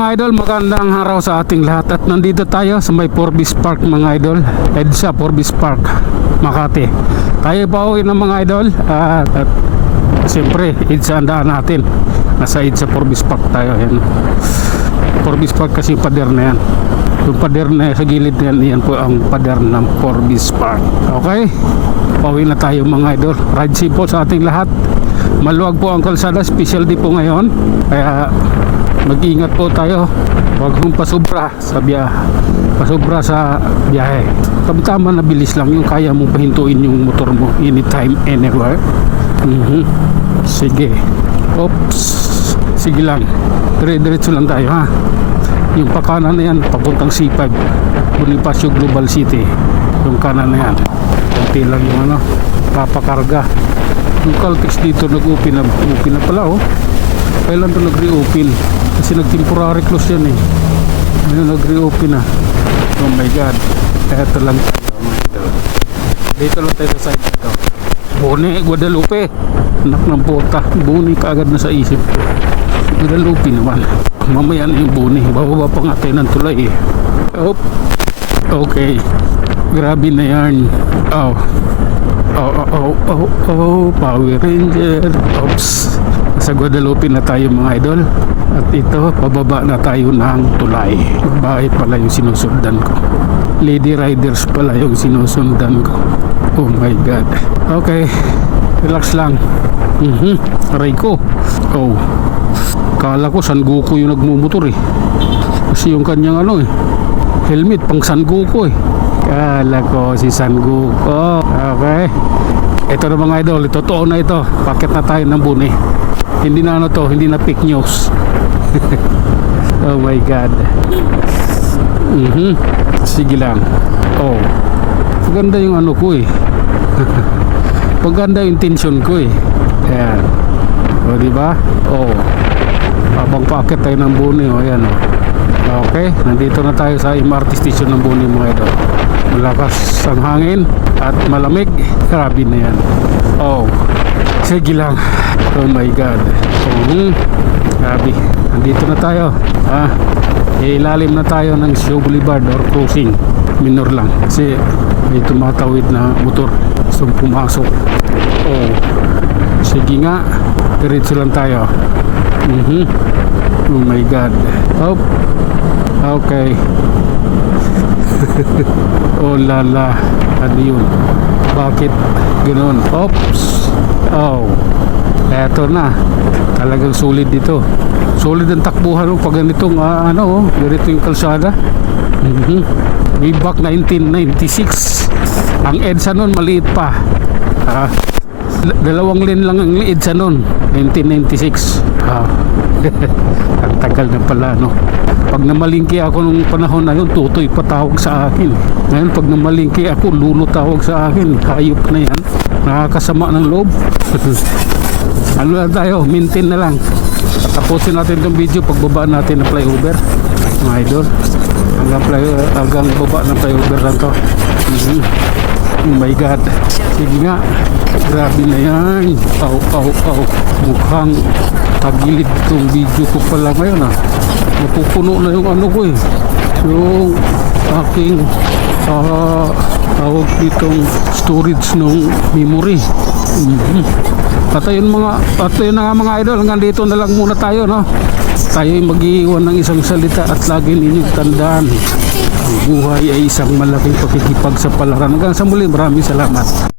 mga idol, magandang araw sa ating lahat. At nandito tayo sa may Forbes Park mga idol. EDSA Forbes Park, Makati. Tayo pa uwi ng mga idol. At siyempre EDSA ang daan natin. Nasa EDSA Forbes Park tayo. Yan. Forbes Park kasi yung pader na yan. Yung pader na sa gilid na yan, yan po ang pader ng Forbes Park. Okay, pauwi na tayo mga idol. Ride safe po sa ating lahat. Maluwag po ang kalsada, special day po ngayon. Kaya mag-ingat po tayo. Huwag mong pasobra sa pasobra sa biyahe. Tama na bilis lang yung kaya mong pahintuin yung motor mo anytime, anywhere. Sige. Oops. Sige lang. Dire-diretso lang tayo ha. Yung pakanan na yan papuntang C5 Bonifacio Global City. Yung kanan na yan konti lang yung papakarga. Yung Caltex dito nag-open na pala oh. Kailan ito nag-reopen? Kasi nag-temporary close yan eh. Ngayon nag-reopen na. Oh my god. Eto lang tayo. Dito lang tayo sa side ito. Boni, Guadalupe. Anak ng puta. Boni kaagad na sa isip ko. Guadalupe naman. Mamaya na yung Boni. Bababa pa nga tayo ng tulay eh. Oh. Okay. Grabe na yan. Oh. Power Ranger. Oops. Sa Guadalupe na tayo mga idol. At ito, pababa na tayo ng tulay. Bahay pala yung sinusundan ko. Lady Riders pala yung sinusundan ko. Oh my god. Okay. Relax lang. Aray ko. Oh. Kala ko San Goku yung nagmumotor eh. Kasi yung kanyang helmet pang San Goku eh. Kala ko si San Goku. Okay. Ito na mga idol, totoo na ito. Pakit na tayo ng Boni. Hindi na hindi na fake news. Oh my god. Sige lang. Oh. Maganda yung ko eh. Maganda yung intention ko eh. Ayan. O diba? Oh. Habang pakit tayo ng Boni oh, ayan oh. Okay, nandito na tayo sa MRT station ng Boni mga idol. Malakas ang hangin at malamig. Grabe na yan. Oh. Sige lang. Oh my god. Grabe. Nandito na tayo. Ilalim na tayo ng Show Boulevard or crossing. Minor lang. Kasi may tumatawid na motor. Gusto pumasok. Oh. Sige nga. Diretso lang tayo. Oh my god. Oh. Okay. Oh lala. Ano yun? Bakit ganoon? Oops. Oh. Eto na. Talagang solid dito. Solid ang takbuhan pag ganitong ganito yung kalsada. Way back 1996. Ang EDSA nun maliit pa. Dalawang lane lang ang EDSA nun 1996. Ang tagal na pala Pag namalingki ako nung panahon na yun, Tutoy patawag sa akin. Ngayon pag namalingki ako, Lulo tawag sa akin. Hayop na yan. Nakakasama ng loob. Ano lang tayo, maintain na lang. Tapusin natin itong video pagbaba natin ng flyover mga idol. Hanggang baba ng flyover lang to. Oh my god. Sige nga. Grabe na yan. Mukhang tagilid itong video ko pala ngayon napupuno na yung ko eh. Yung aking tawag ditong storage ng memory. At yun na nga mga idol, hanggang dito na lang muna tayo tayo'y mag-iwan ng isang salita at lagi ninyong tandaan, ang buhay ay isang malaking pakikipagsapalaran. Hanggang sa muli, maraming salamat.